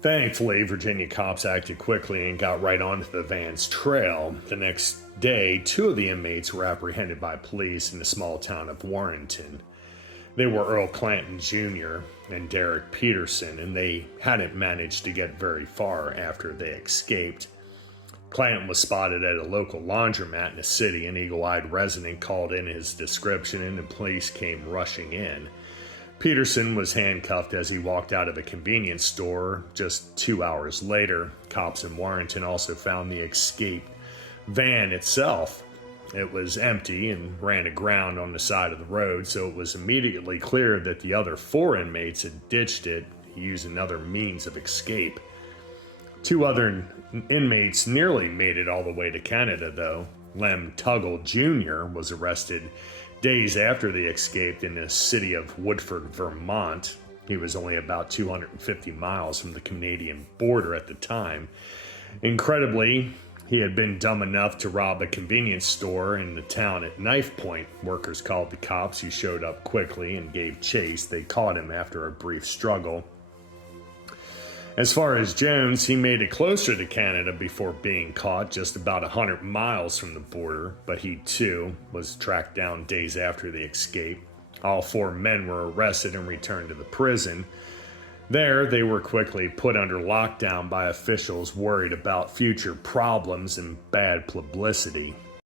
Thankfully, Virginia cops acted quickly and got right onto the van's trail. The next day, two of the inmates were apprehended by police in the small town of Warrenton. They were Earl Clanton Jr. and Derek Peterson, and they hadn't managed to get very far after they escaped. Clanton was spotted at a local laundromat in the city. An eagle-eyed resident called in his description, and the police came rushing in. Peterson was handcuffed as he walked out of a convenience store. Just 2 hours later, cops in Warrenton also found the escaped van itself. It was empty and ran aground on the side of the road, so it was immediately clear that the other four inmates had ditched it to use another means of escape. Two other inmates nearly made it all the way to Canada, though. Lem Tuggle Jr. was arrested days after they escaped in the city of Woodford, Vermont. He was only about 250 miles from the Canadian border at the time. Incredibly, he had been dumb enough to rob a convenience store in the town at knife point. Workers called the cops, who showed up quickly and gave chase. They caught him after a brief struggle. As far as Jones, he made it closer to Canada before being caught, just about 100 miles from the border, but he too was tracked down days after the escape. All four men were arrested and returned to the prison. There, they were quickly put under lockdown by officials worried about future problems and bad publicity.